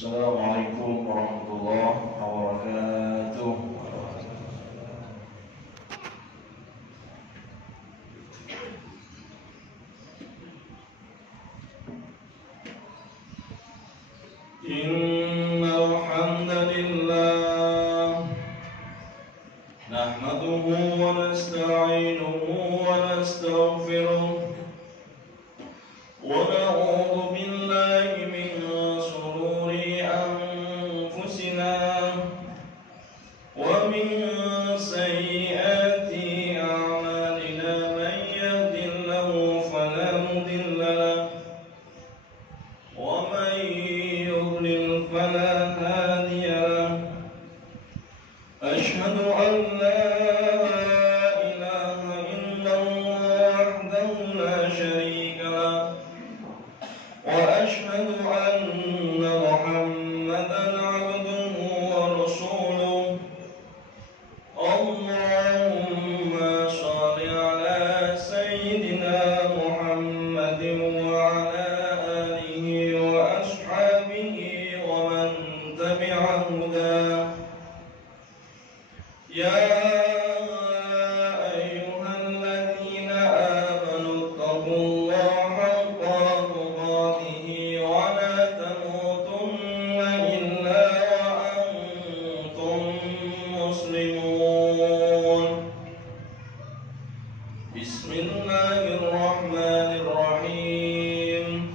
Assalamualaikum warahmatullahi wabarakatuh. Innal hamdalillah nahmaduhu wa nasta'inuhu wa nastaghfiruh wa na'udzu billahi min shururi anfusina wa min sayyiati a'malina man yahdihillahu fala mudilla lahu wa man yudlil fala hadiya lahu. Ashhadu an la ilaha illallah wahdahu la syarika lahu wa ashhadu anna Muhammadan abduhu wa rasuluh. Allahumma shalli ala sayyidina Muhammadin wa ala alihi wa ashabihi wa man tabi'a hudah. Ya ayyuhalladzina amanu taqullaha haqqa tuqatih wa la tamutunna illa wa antum muslimun. Bismillahirrahmanirrahim.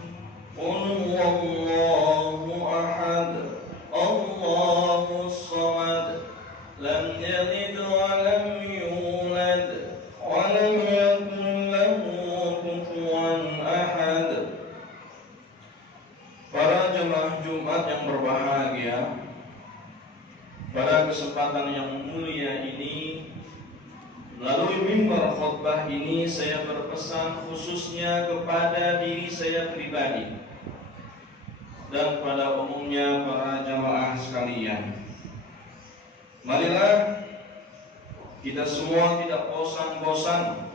Qul huwallahu ahad, Allahus samad, lam yalid wa lam yulad wa lam yakul lahu kufuwan ahad. Para jemaah Jumat yang berbahagia, pada kesempatan yang mulia ini, melalui mimbar khutbah ini saya berpesan khususnya kepada diri saya pribadi dan pada umumnya para jemaah sekalian. Marilah kita semua tidak bosan-bosan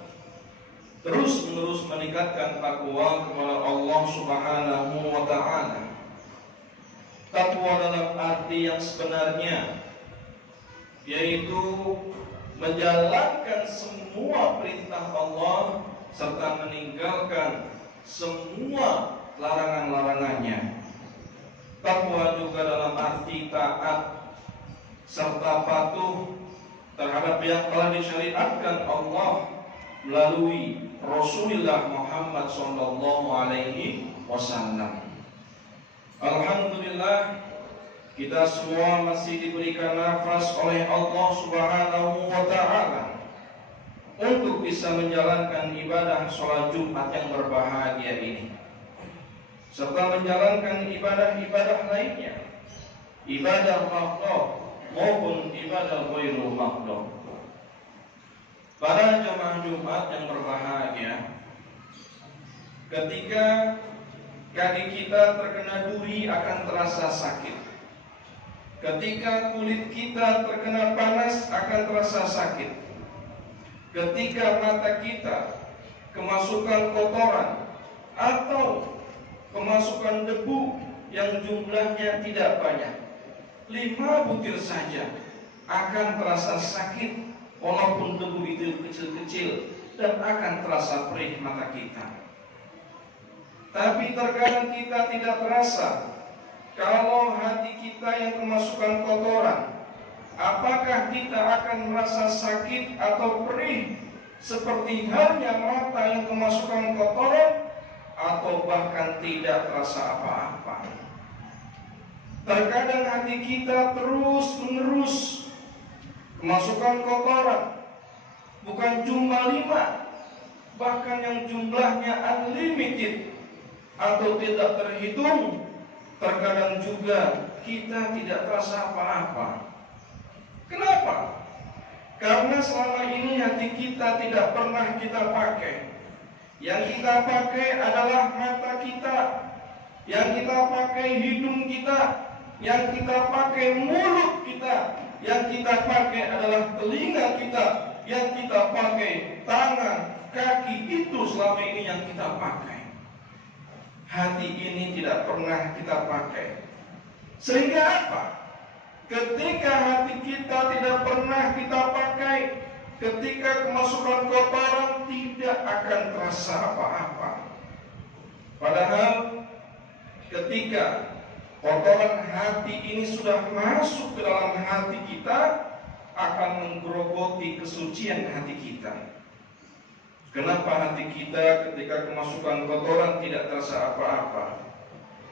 terus-menerus meningkatkan takwa kepada Allah Subhanahu wa ta'ala. Takwa dalam arti yang sebenarnya, yaitu menjalankan semua perintah Allah serta meninggalkan semua larangan-larangannya. Takwa juga dalam arti taat serta patuh terhadap yang telah disyariatkan Allah melalui Rasulullah Muhammad sallallahu alaihi wasallam. Alhamdulillah, kita semua masih diberikan nafas oleh Allah Subhanahu wa ta'ala untuk bisa menjalankan ibadah sholat Jumat yang berbahagia ini, serta menjalankan ibadah-ibadah lainnya, ibadah makhluk maupun ibadah ghairul makhluk. Para jemaah Jumat yang berbahagia, ketika kaki kita terkena duri akan terasa sakit. Ketika kulit kita terkena panas akan terasa sakit. Ketika mata kita kemasukan kotoran atau kemasukan debu yang jumlahnya tidak banyak, 5 butir saja akan terasa sakit, walaupun debu itu kecil-kecil, dan akan terasa perih mata kita. Tapi terkadang kita tidak terasa kalau hati kita yang kemasukan kotoran. Apakah kita akan merasa sakit atau perih seperti halnya mata yang kemasukan kotoran, atau bahkan tidak terasa apa-apa? Terkadang hati kita terus-menerus kemasukan kotoran, bukan cuma 5, bahkan yang jumlahnya unlimited atau tidak terhitung. Terkadang juga kita tidak terasa apa-apa. Kenapa? Karena selama ini hati kita tidak pernah kita pakai. Yang kita pakai adalah mata kita, yang kita pakai hidung kita, yang kita pakai mulut kita, yang kita pakai adalah telinga kita, yang kita pakai tangan, kaki. Itu selama ini yang kita pakai. Hati ini tidak pernah kita pakai. Sehingga apa? Ketika hati kita tidak pernah kita pakai, ketika kemasukan kotoran tidak akan terasa apa-apa. Padahal ketika kotoran hati ini sudah masuk ke dalam hati kita, akan menggerogoti kesucian hati kita. Kenapa hati kita ketika kemasukan kotoran tidak terasa apa-apa?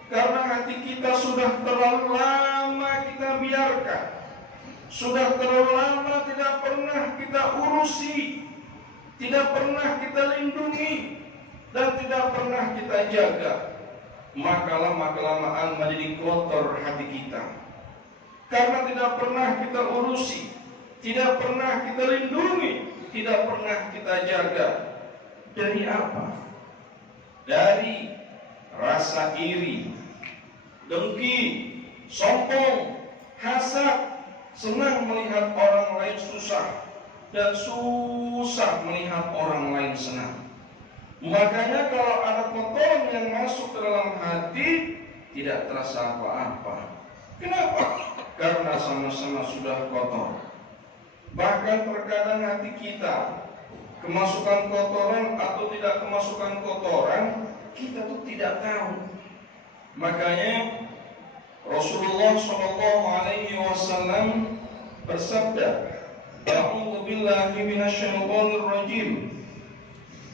Karena hati kita sudah terlalu lama kita biarkan, sudah terlalu lama tidak pernah kita urusi, tidak pernah kita lindungi, dan tidak pernah kita jaga. Maka lama-kelamaan menjadi kotor hati kita. Karena tidak pernah kita urusi, tidak pernah kita lindungi, tidak pernah kita jaga. Dari apa? Dari rasa iri, dengki, sombong, hasad, senang melihat orang lain susah, dan susah melihat orang lain senang. Makanya kalau ada kotoran yang masuk ke dalam hati, tidak terasa apa-apa. Kenapa? Karena sama-sama sudah kotor. Bahkan terkadang hati kita kemasukan kotoran atau tidak kemasukan kotoran, kita tuh tidak tahu. Makanya Rasulullah SAW bersabda, "A'udzu billahi minasyaitonir rajim.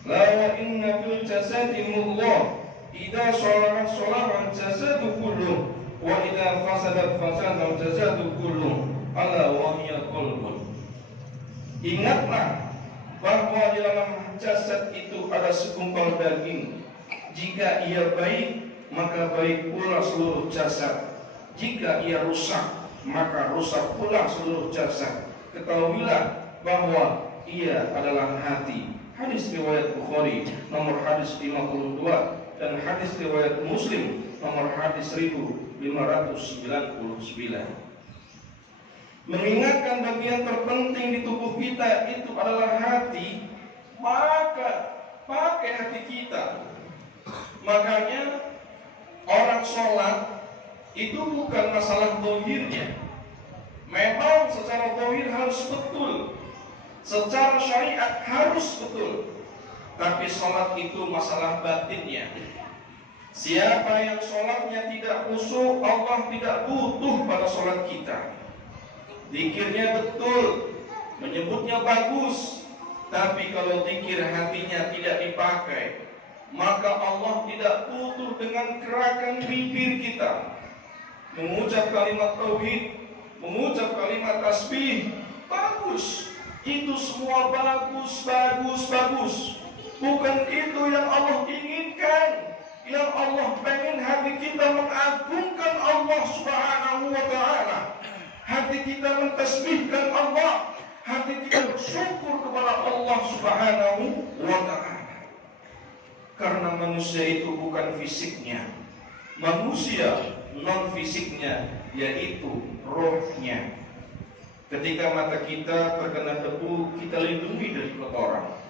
La wa inna fil jasadi mudghah, idza salahat salaha al-jasadu kulluh, wa idza fasadat fasada al-jasadu kulluh, ala wa hiya qalbun." Ingatlah bahwa di dalam jasad itu ada segumpal daging. Jika ia baik, maka baik pula seluruh jasad. Jika ia rusak, maka rusak pula seluruh jasad. Ketahuilah bahwa ia adalah hati. Hadis riwayat Bukhari nomor hadis 52 dan hadis riwayat Muslim nomor hadis 1599. Mengingatkan bagian terpenting di tubuh kita itu adalah hati, maka pakai hati kita. Makanya orang sholat itu bukan masalah zahirnya. Memang secara zahir harus betul, secara syariat harus betul, tapi sholat itu masalah batinnya. Siapa yang sholatnya tidak khusyuk, Allah tidak butuh pada sholat kita. Zikirnya betul, menyebutnya bagus, tapi kalau zikir hatinya tidak dipakai, maka Allah tidak butuh dengan gerakan bibir kita. Mengucap kalimat tauhid, mengucap kalimat tasbih, bagus. Itu semua bagus. Bukan itu yang Allah inginkan. Yang Allah pengen hati kita mengagungkan Allah Subhanahu wa ta'ala. Hati kita mentasbihkan Allah, hati kita bersyukur kepada Allah Subhanahu wa ta'ala. Karena manusia itu bukan fisiknya, manusia non fisiknya, yaitu rohnya. Ketika mata kita terkena debu, kita lindungi dari kotoran.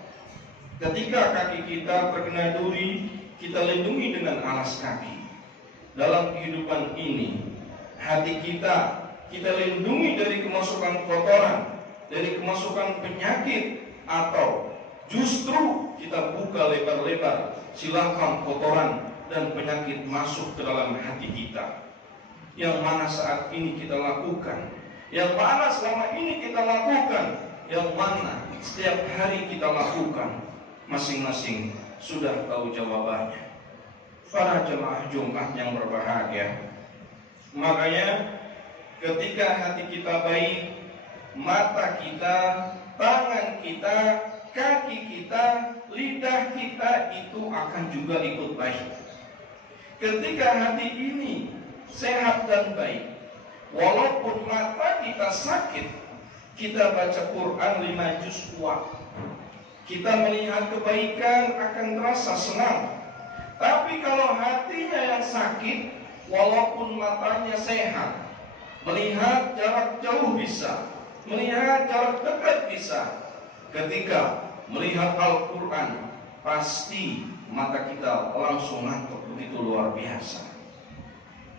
Ketika kaki kita terkena duri, kita lindungi dengan alas kaki. Dalam kehidupan ini, hati kita lindungi dari kemasukan kotoran, dari kemasukan penyakit, atau justru kita buka lebar-lebar silakan kotoran dan penyakit masuk ke dalam hati kita. Yang mana saat ini kita lakukan, yang mana selama ini kita lakukan, yang mana setiap hari kita lakukan, masing-masing sudah tahu jawabannya. Para jemaah Jumat yang berbahagia, makanya ketika hati kita baik, mata kita, tangan kita, kaki kita, lidah kita itu akan juga ikut baik. Ketika hati ini sehat dan baik, walaupun mata kita sakit, kita baca Quran 5 juz kuat. Kita melihat kebaikan akan terasa senang. Tapi kalau hatinya yang sakit, walaupun matanya sehat, melihat jarak jauh bisa, melihat jarak dekat bisa. Ketika melihat Al-Quran, pasti mata kita langsung ngantuk, begitu luar biasa.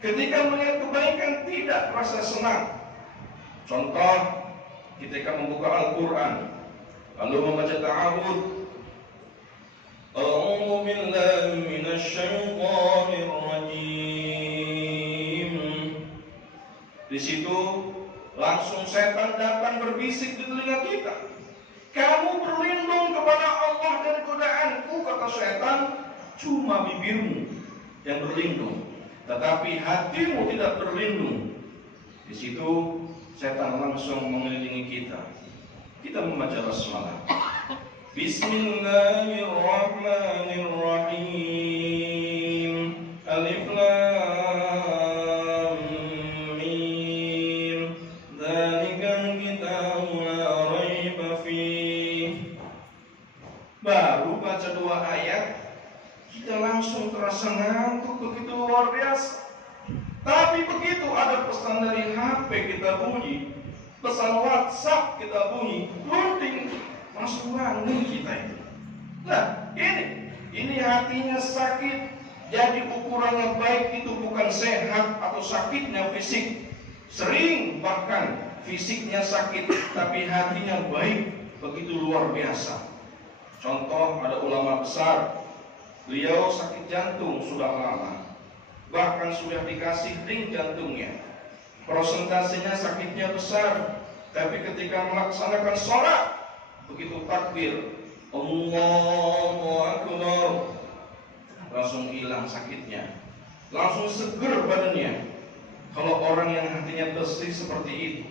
Ketika melihat kebaikan tidak rasa senang. Contoh, ketika membuka Al-Quran lalu membaca ta'awud, A'udzu billahi minasy syaithanir rajim. Di situ langsung setan datang berbisik di telinga kita. Kamu berlindung kepada Allah dari godaanku, kata setan. Cuma bibirmu yang berlindung, tetapi hatimu tidak berlindung. Di situ setan langsung mengelilingi kita. Kita membaca basmalah. Bismillahirrahmanirrahim. Alif lam mim. Dzalikal kitabu la raiba fih. Baru baca 2 ayat, kita langsung terasa ngantuk begitu luar biasa. Tapi begitu ada pesan dari HP kita bunyi, pesan WhatsApp kita bunyi, loading, langsung bangun kita itu. Nah, ini hatinya sakit. Jadi ukurannya baik itu bukan sehat atau sakitnya fisik. Sering bahkan fisiknya sakit, tapi hatinya baik, begitu luar biasa. Contoh, ada ulama besar, beliau sakit jantung sudah lama, bahkan sudah dikasih ring jantungnya. Prosentasenya sakitnya besar, tapi ketika melaksanakan sholat, begitu takbir, Allahu Akbar, langsung hilang sakitnya, langsung seger badannya. Kalau orang yang hatinya bersih seperti itu,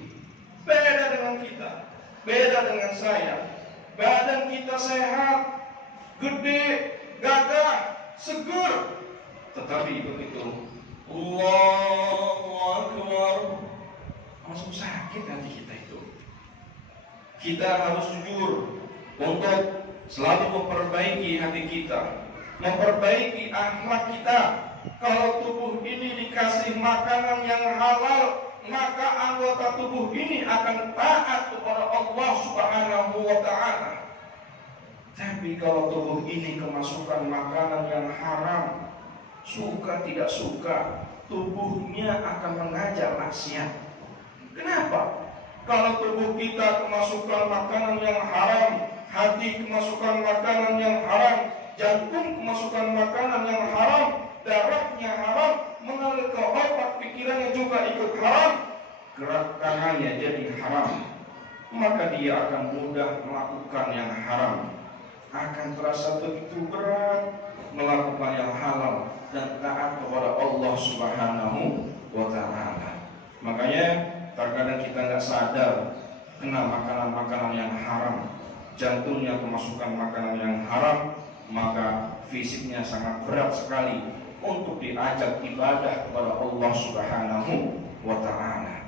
beda dengan kita, beda dengan saya. Badan kita sehat, gede, gagah, seger, tetapi begitu Allahu Akbar, langsung sakit hati kita itu. Kita harus jujur untuk selalu memperbaiki hati kita, memperbaiki akhlak kita. Kalau tubuh ini dikasih makanan yang halal, maka anggota tubuh ini akan taat kepada Allah Subhanahu wa ta'ala. Tapi kalau tubuh ini kemasukan makanan yang haram, suka tidak suka, tubuhnya akan mengajak maksiat. Kenapa? Kalau tubuh kita kemasukan makanan yang haram, hati kemasukan makanan yang haram, jantung kemasukan makanan yang haram, darahnya haram, mengalir ke otak, pikirannya juga ikut haram, gerak tangannya jadi haram, maka dia akan mudah melakukan yang haram. Akan terasa begitu berat melakukan yang halal dan taat kepada Allah Subhanahu wa ta'ala. Makanya terkadang kita nggak sadar kena makanan-makanan yang haram, jantungnya kemasukan makanan yang haram, maka fisiknya sangat berat sekali untuk diajak ibadah kepada Allah Subhanahu wa ta'ala.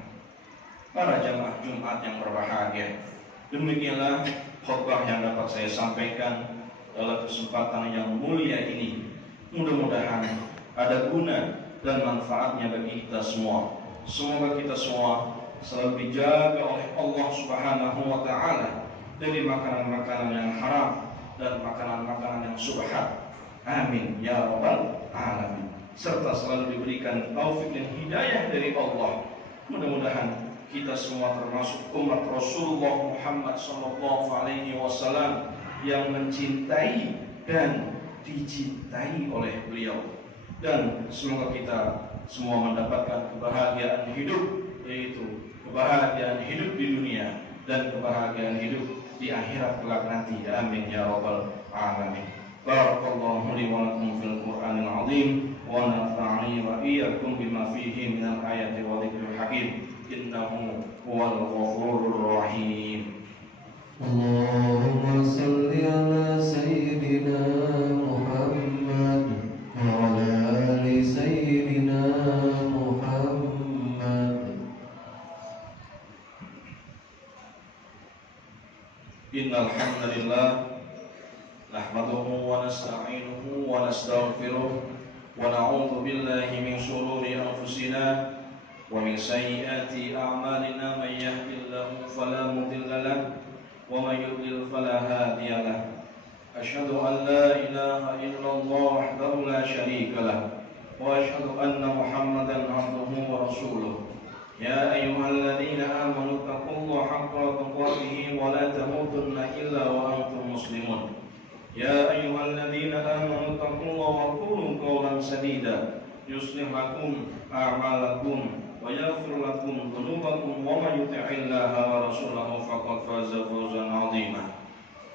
Para jamaah Jumat yang berbahagia, demikianlah khutbah yang dapat saya sampaikan dalam kesempatan yang mulia ini. Mudah-mudahan ada guna dan manfaatnya bagi kita semua. Semoga kita semua selalu dijaga oleh Allah Subhanahu wa ta'ala dari makanan-makanan yang haram dan makanan-makanan yang subhat. Amin ya rabbal alamin. Serta selalu diberikan taufik dan hidayah dari Allah. Mudah-mudahan kita semua termasuk umat Rasulullah Muhammad SAW yang mencintai dan dicintai oleh beliau. Dan semoga kita semua mendapatkan kebahagiaan hidup, yaitu kebahagiaan hidup di dunia dan kebahagiaan hidup di akhirat kelak nanti. Amin ya rabbal alamin. Barakallahu li wa lakum fil Qur'anil azim wa nafa'ani wa iyyakum bima fihi minal ayati wa dzikril hakim. Innahu huwal ghafurur rahim. Allahumma salli ala sayyidina Muhammad wa ala ali sayyidina Muhammad. Innal hamdalillah nahmaduhu wa nasta'inuhu wa nastaghfiruh wa na'udzu billahi min shururi anfusina wa min sayyiati a'malina. Man yahdihillahu fala mudilla lahu wa man yudlil fala hadiya lahu. Asyhadu an la ilaha illallah wahdahu la syarika lahu wa asyhadu anna Muhammadan ورسوله يا أيها الذين آمنوا اتقوا الله حق تقاته ولا تموتن إلا وأنتم مسلمون يا أيها الذين آمنوا اتقوا الله وقولوا قولا سديدا يصلح لكم أعمالكم ويغفر لكم ذنوبكم ومن يطع الله ورسوله فقد فاز فوزا عظيما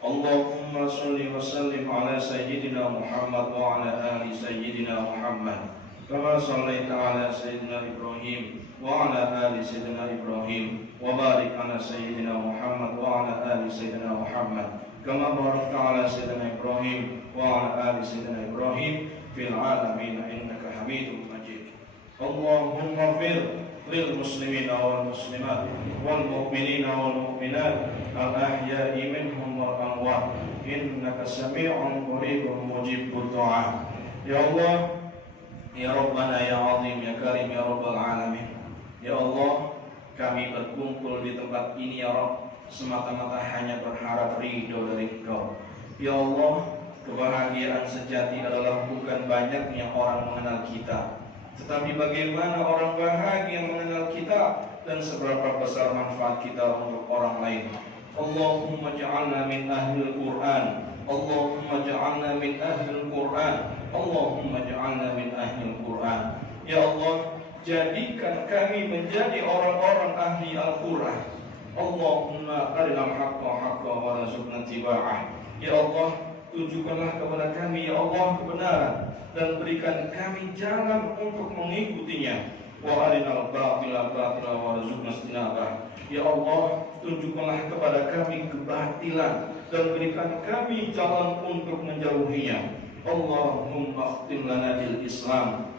اللهم صل وسلم على سيدنا محمد وعلى آل سيدنا محمد كما صليت على سيدنا إبراهيم وعلى آل سيدنا إبراهيم وبارك على سيدنا محمد وعلى آل سيدنا محمد كما باركت على سيدنا إبراهيم وعلى آل سيدنا إبراهيم في العالمين إنك حميد مجيد اللهم اغفر للمسلمين والمسلمات والمؤمنين والمؤمنات الأحياء منهم والأموات إنك سميع قريب مجيب الدعاء يا الله يا ربنا يا عظيم يا كريم يا رب العالمين ya Allah, kami berkumpul di tempat ini ya Rabb semata-mata hanya berharap ridho dari Engkau. Ya Allah, kebahagiaan sejati adalah bukan banyaknya orang mengenal kita, tetapi bagaimana orang bahagia mengenal kita dan seberapa besar manfaat kita untuk orang lain. Allahumma ja'alna min ahlil Qur'an, Allahumma ja'alna min ahlil Qur'an, Allahumma ja'alna min ahlil Qur'an. Ya Allah, jadikan kami menjadi orang-orang ahli Al-Qur'an. Allahumma arinal haqqa haqqa warzuqna tiba'ah. Ya Allah, tunjukkanlah kepada kami ya Allah kebenaran dan berikan kami jalan untuk mengikutinya. Wa arinal batila batila warzuqna istinabah. Ya Allah, tunjukkanlah kepada kami kebatilan dan berikan kami jalan untuk menjauhinya. Allahumma khtim lana bil Islam,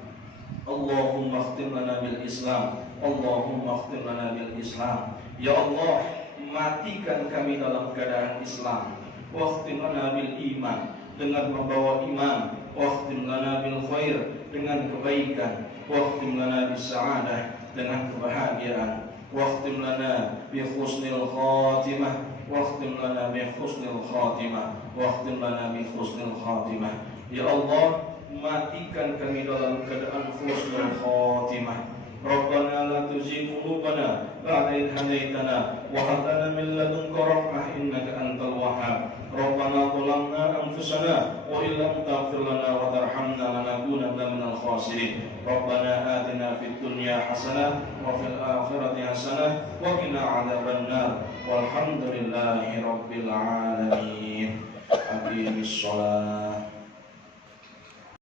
Allahumma khtim lana bil Islam, Allahumma khtim lana bil Islam. Ya Allah, matikan kami dalam keadaan Islam. Wa khtim lana bil iman, dengan membawa iman. Wa khtim lana bil khair, dengan kebaikan. Wa khtim lana bis sa'adah, dengan kebahagiaan. Wa khtim lana bi husnil khatimah, wa khtim lana bi husnil khatimah, wa khtim lana bi husnil khatimah. Ya Allah, matikan kami dalam keadaan husnul khatimah. Rabbana la tuzigh qulubana ba'da idh hadaytana wa hab lana min ladunka rahmah innaka antal wahhab. Rabbana zalamna anfusana wa illam taghfir lana wa tarhamna lanakunanna minal khasirin. Rabbana atina fid dunya hasanah wa fil akhirati hasanah wa qina adzabannar. Walhamdulillahi rabbil alamin. Aqimis shalah.